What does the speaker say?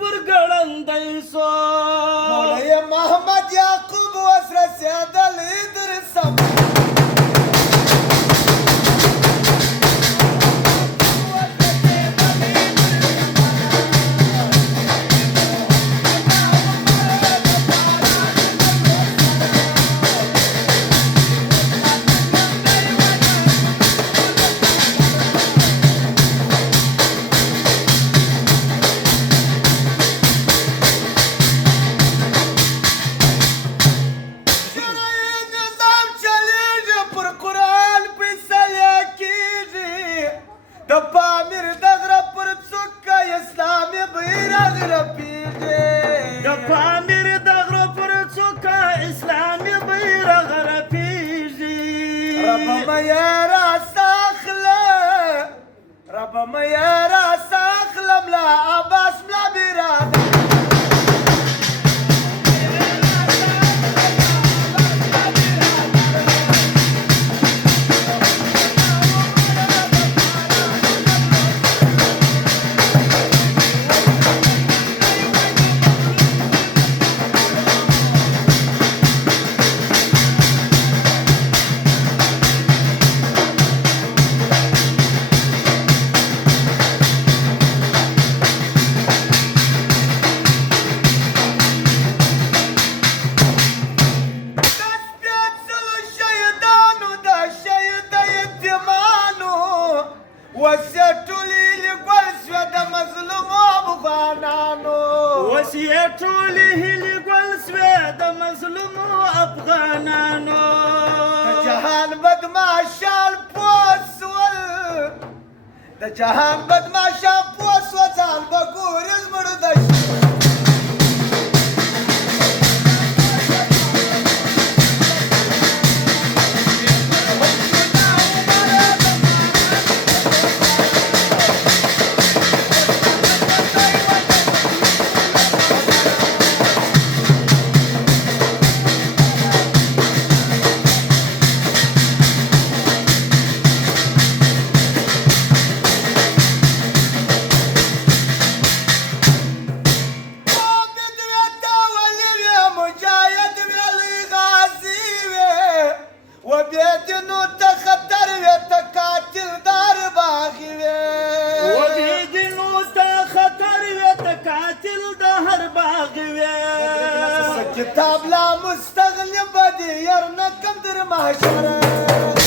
پر ګړندی سو مولوی محمد یعقوب اوس رسېدلی درسم د پامیر د غره پر څوکه اسلامي بیرغ رپېږي د پامیر د غره پر څوکه اسلامي بیرغ رپېږي ربه مه یې راساخله ربه مه یې راساخله ملا عباس ملا بیرغ وسیه ټولې هیلې ګل سوې د مظلومو افغانانو د جهان بدماشان پوه سول د جهان بدماشان پوه سوه ځان به ګورې زموږ د وبيدنو تخطر وتقاتل دار باغي وبيدنو تخطر وتقاتل دهر باغي كتاب لا مستغني بدي يرنكم در محشره